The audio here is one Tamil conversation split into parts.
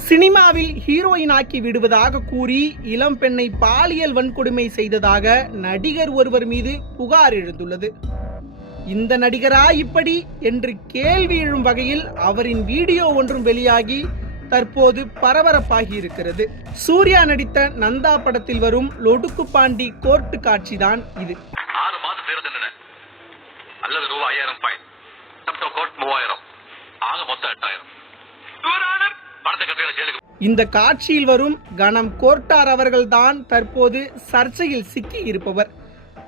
சினிமாவில் ஹீரோயின் ஆக்கி விடுவதாக கூறி இளம் பெண்ணை பாலியல் வன்கொடுமை செய்ததாக நடிகர் ஒருவர் மீது புகார் எழுந்துள்ளது. இந்த நடிகரா இப்படி என்று கேள்வி எழும் வகையில் அவரின் வீடியோ ஒன்றும் வெளியாகி தற்போது பரபரப்பாகி இருக்கிறது. சூர்யா நடித்த நந்தா படத்தில் வரும் லொடுக்கு பாண்டி கோர்ட்டு காட்சிதான் இது. 6 மாத சிறை தண்டனை அல்லது ரூபாய் 5000 ஃபைன், சப்டம் கோர்ட் 3000, ஆக மொத்தம் 8000. இந்த காட்சியில் வரும் கணம் கோர்ட்டார் அவர்கள்தான் தற்போது சர்ச்சையில் சிக்கி இருப்பவர்.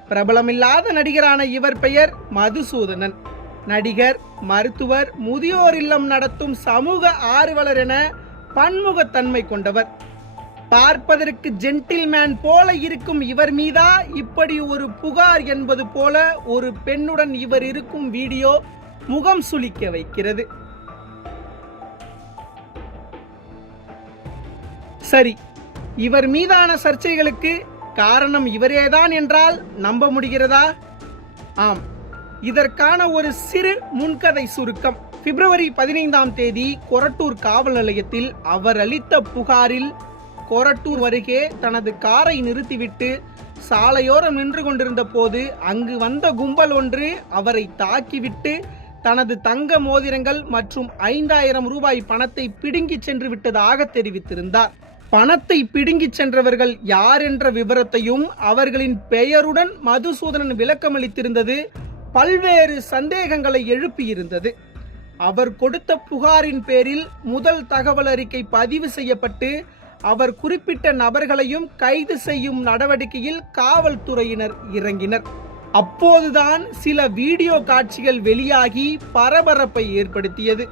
பிரபலமில்லாத நடிகரான இவர் பெயர் மதுசூதனன். நடிகர், மருத்துவர், முதியோர் இல்லம் நடத்தும் சமூக ஆர்வலர் என பன்முகத்தன்மை கொண்டவர். பார்ப்பதற்கு ஜென்டில்மேன் போல இருக்கும் இவர் மீதா இப்படி ஒரு புகார் என்பது போல ஒரு பெண்ணுடன் இவர் இருக்கும் வீடியோ முகம் சுளிக்க வைக்கிறது. சரி, இவர் மீதான சர்ச்சைகளுக்கு காரணம் இவரேதான் என்றால் நம்ப முடிகிறதா? ஆம், இதற்கான ஒரு சிறு முன்கதை சுருக்கம். பிப்ரவரி 15ஆம் தேதி கொரட்டூர் காவல் நிலையத்தில் அவர் அளித்த புகாரில் கொரட்டூர் அருகே தனது காரை நிறுத்திவிட்டு சாலையோரம் நின்று கொண்டிருந்த போது அங்கு வந்த கும்பல் ஒன்று அவரை தாக்கிவிட்டு தனது தங்க மோதிரங்கள் மற்றும் 5000 ரூபாய் பணத்தை பிடுங்கிச் சென்று விட்டதாக தெரிவித்திருந்தார். பணத்தை பிடுங்கிச் சென்றவர்கள் யார் என்ற விவரத்தையும் அவர்களின் பெயருடன் மதுசூதனன் விளக்கமளித்திருந்தது பல்வேறு சந்தேகங்களை எழுப்பியிருந்தது. அவர் கொடுத்த புகாரின் பேரில் முதல் தகவல் அறிக்கை பதிவு செய்யப்பட்டு அவர் குறிப்பிட்ட நபர்களையும் கைது செய்யும் நடவடிக்கையில் காவல்துறையினர் இறங்கினர். அப்போதுதான் சில வீடியோ காட்சிகள் வெளியாகி பரபரப்பை ஏற்படுத்தியது.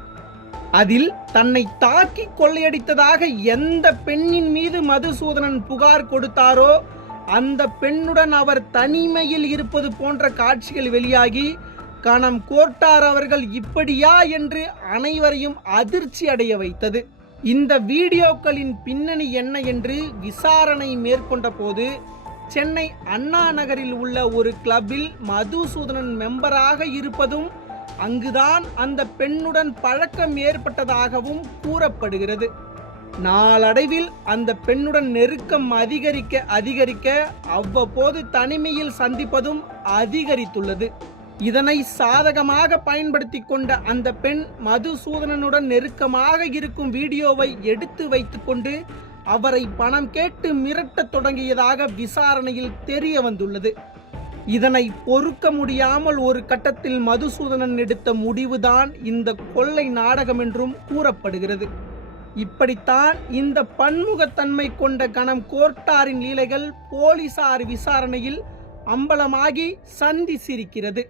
அதில் தன்னை தாக்கி கொள்ளையடித்ததாக எந்த பெண்ணின் மீது மதுசூதனன் புகார் கொடுத்தாரோ அந்த பெண்ணுடன் அவர் தனிமையில் இருப்பது போன்ற காட்சிகள் வெளியாகி கணம் கோர்ட்டார் அவர்கள் இப்படியா என்று அனைவரையும் அதிர்ச்சி அடைய வைத்தது. இந்த வீடியோக்களின் பின்னணி என்ன என்று விசாரணை மேற்கொண்ட போது சென்னை அண்ணா நகரில் உள்ள ஒரு கிளப்பில் மதுசூதனன் மெம்பராக இருப்பதும் அங்குதான் அந்த பெண்ணுடன் பழக்கம் ஏற்பட்டதாகவும் கூறப்படுகிறது. நாளடைவில் அந்த பெண்ணுடன் நெருக்கம் அதிகரிக்க அவ்வப்போது தனிமையில் சந்திப்பதும் அதிகரித்துள்ளது. இதனை சாதகமாக பயன்படுத்தி கொண்ட அந்த பெண் மதுசூதனனுடன் நெருக்கமாக இருக்கும் வீடியோவை எடுத்து வைத்துக்கொண்டு அவரை பணம் கேட்டு மிரட்டத் தொடங்கியதாக விசாரணையில் தெரிய வந்துள்ளது. இதனை பொறுக்க முடியாமல் ஒரு கட்டத்தில் மதுசூதனன் எடுத்த முடிவுதான் இந்த கொள்ளை நாடகம் என்றும் கூறப்படுகிறது. இப்படித்தான் இந்த பன்முகத்தன்மை கொண்ட கணம் கோர்ட்டாரின் லீலைகள் போலீசார் விசாரணையில் அம்பலமாகி சந்தி சிரிக்கிறது.